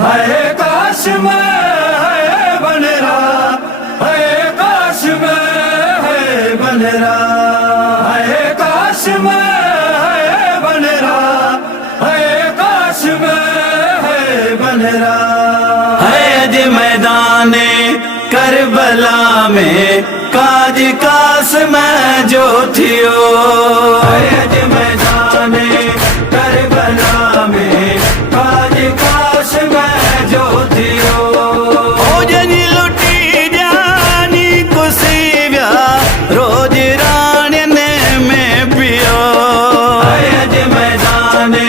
है काश में है बनरा, है काश में है बनरा, है काश में है बनरा, है काश में है बनरा। है अज मैदाने करबला में काज काश में जो थियो, है अज मैदाने करबला में काज काश में जो थियो। ओ जनी लुटी जानी कुसीव्या रोज रानी ने में पियो, है अज मैदाने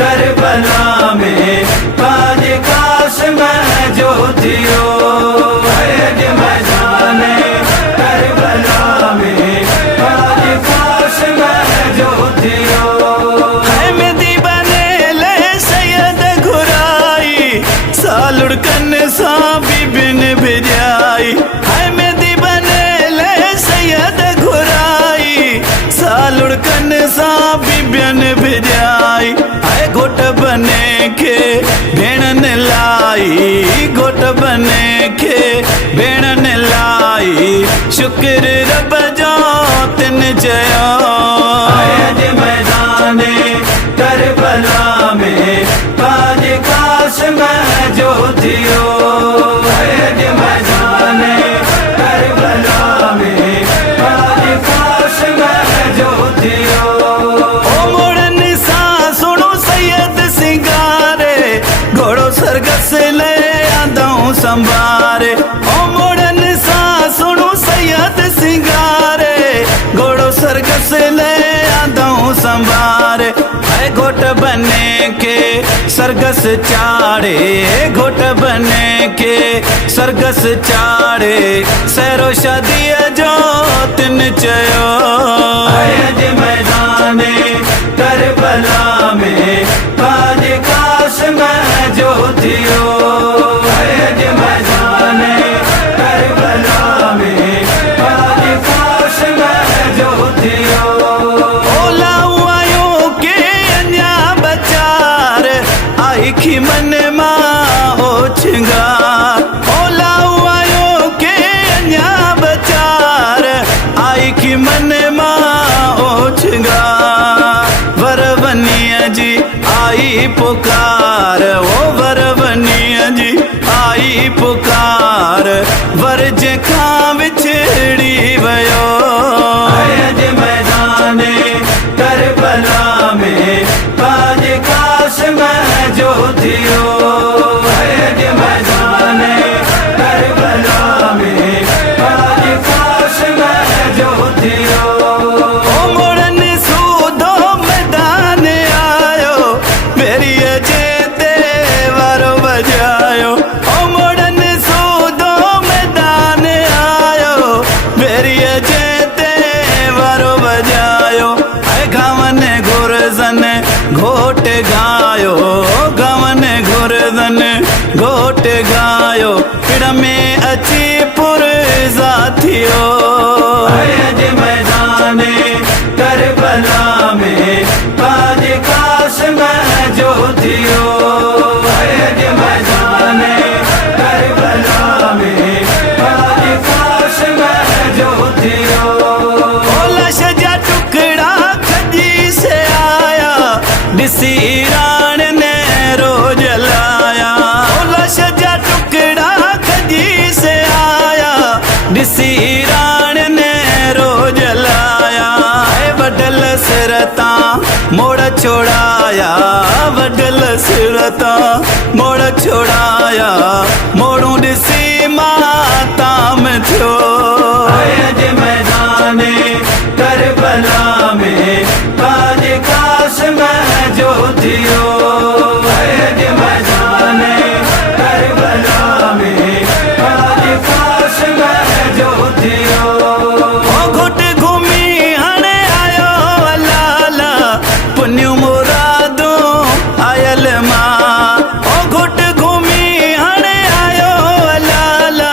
करबला में काज काश में जो थियो। लुड़कन सा बिबिन भिजाई, है मेदी बने ले सैयद घुराई, सा लुड़कन सा बिबिन भिजाई। है घोट बने के भेण लाई, घोट बने के भेण लाई, शुक्र रब जो तिन जयो। अज मैदाने करबला में काज काश में जो थियो, अज मैदाने करबला में काज काश में जो थियो। ओ मोड़न सा सुनो सैयद सिंगारे, घोड़ो सरगस ले आंदऊ संभारे। ओ मोड़न सा सुनो सैयद सिंगारे, घोड़ो सरगस ले आंदऊ संभारे। है घोट बने के सरगस चाड़े, घोट बने के सरगस चाड़े, सैरो शादी जो तिन चयो। अज मैदाने करबला में काज काश में जो थियो, अज मैदाने करबला में काज काश में जो थियो। आईखी मन माँ ओछंगार, ओला आयो के अन्या बचार, आईखी मन माँ ओछंगार। वरवनिया जी आई पुकार, ओ वरवनिया जी आई पुकार, वरज खां विछड़ी वयो। अज मैदाने करबला में काज काश में जो थियो, अज मैदाने करबला में काज काश में जो थियो। ओ मोड़न सूदो मैदान आयो, मेरी जेते वारो बजायो। ओ मोड़न सूदो मैदान आयो, मेरी जेते वारो बजायो। है गावन घुरजन घोट गायो, गवन घुरदन घोट गायो, पिड़ में अची पुरजा थियो। अज मैदाने करबला में काज काश में जो थियो, अज मैदाने करबला में काज काश में जो थियो। लश जा टुकड़ा खजी से आया, दिसी राण ने रोज लाया। लश जा टुकड़ा खजी से आया, दिसी राण ने रोज लाया। वडल सिरता मोड़ छोड़ाया, वडल सिरता मोड़ छोड़ाया, मोड़ू दिसी माता में थियो। अज मैदाने करबला में काज काश में जो थियो, अज मैदाने करबला में काज काश में जो थियो। ओ घुट घूमी हणे आयो लाला, पुन्यू मुरादो आयल मां। ओ घुट घूमी हणे आयो लाला,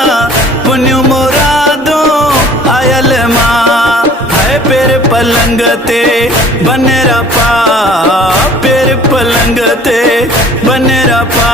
पुन्यू मुरादो आयल मां। है पेर पलंग ते बनरा पा, पेर पलंग ते बनरा पा।